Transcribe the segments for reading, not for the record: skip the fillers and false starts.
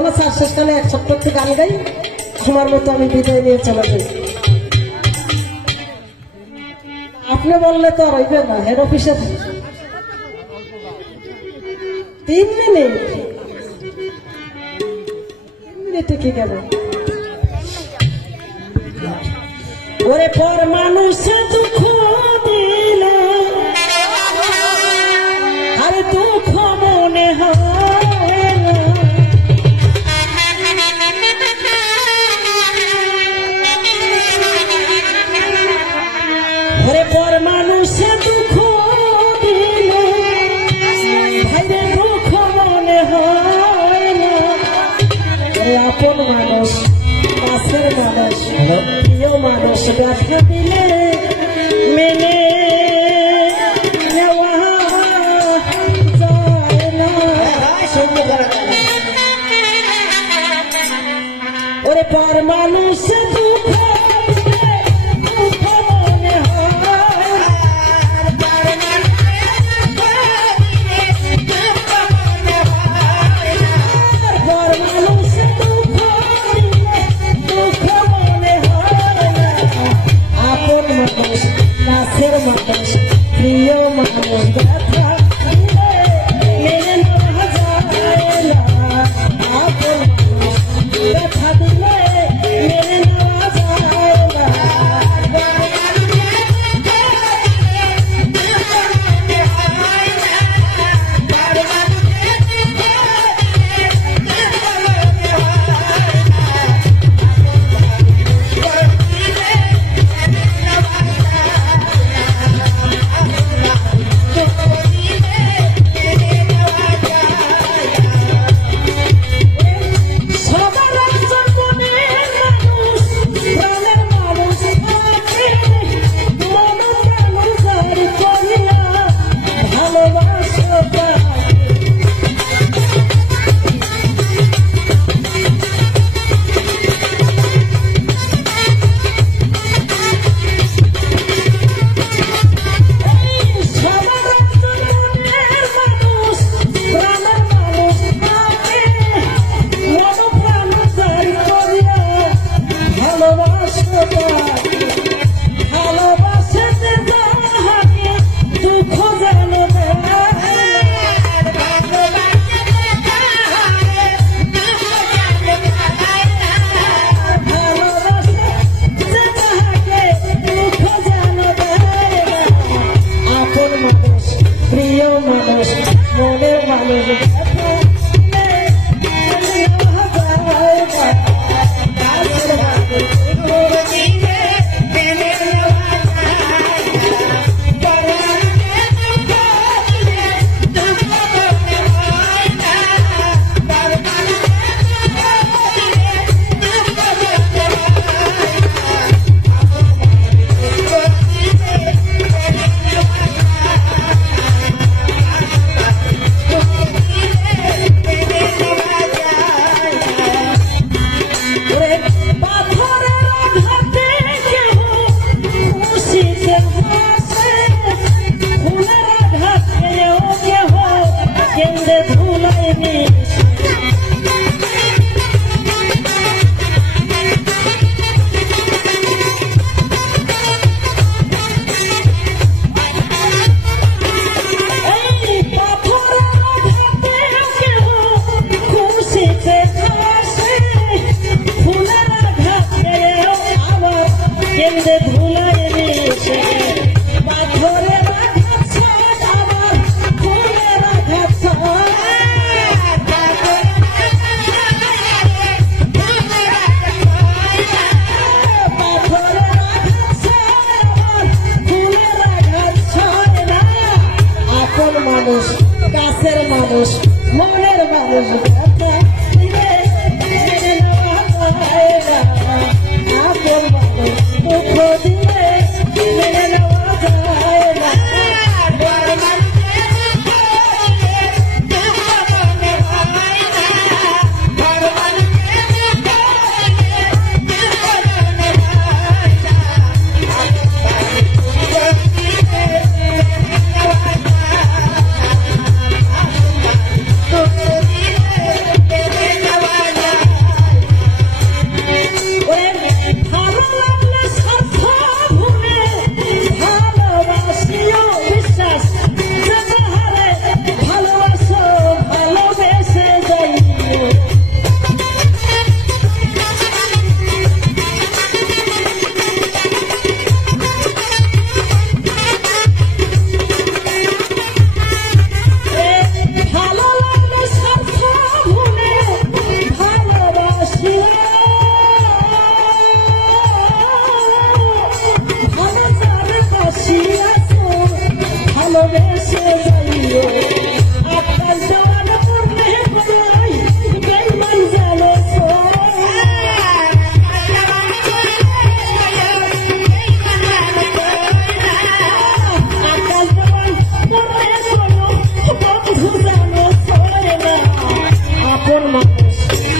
বলো স্যার শেষকালে এক ছোট্ট একটি গান গাই, তোমার মতো আমি বিদায় নিয়ে চলে যাই। আপনি বললে তো আর হইবে না, হেড অফিসের 3 মিনিট, 3 মিনিটে কি গেল? ওরে পর মানুষ দুঃখ দিল, আর দুঃখ মনে হয় না। ওরে পর মানুষ দুঃখ দিল, ভাইরে দুঃখ মনে হয় না। ওরে আপন মানুষ, কাছের মানুষ, প্রিয় মানুষ ব্যথা দিলে মেনে নেওয়া যায় না। ওরে পর মানুষ দুঃখ মনে হয়, পর মানুষ দুঃখ মনে হয় না। আপন মানুষ, কাছের মানুষ, প্রিয় মানুষ ব্যথা দিলে মেনে নেওয়া যায় না। আপন মানুষ ব্যথা দিলে মেনে নেওয়া যায়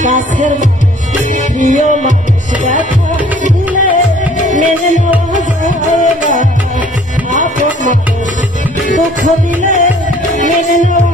কাছের মানুষ প্রিয় মানুষ দেখা দিলে মেনে নেওয়া যায় না, আপন মানুষ দুঃখ দিলে মেনে নেওয়া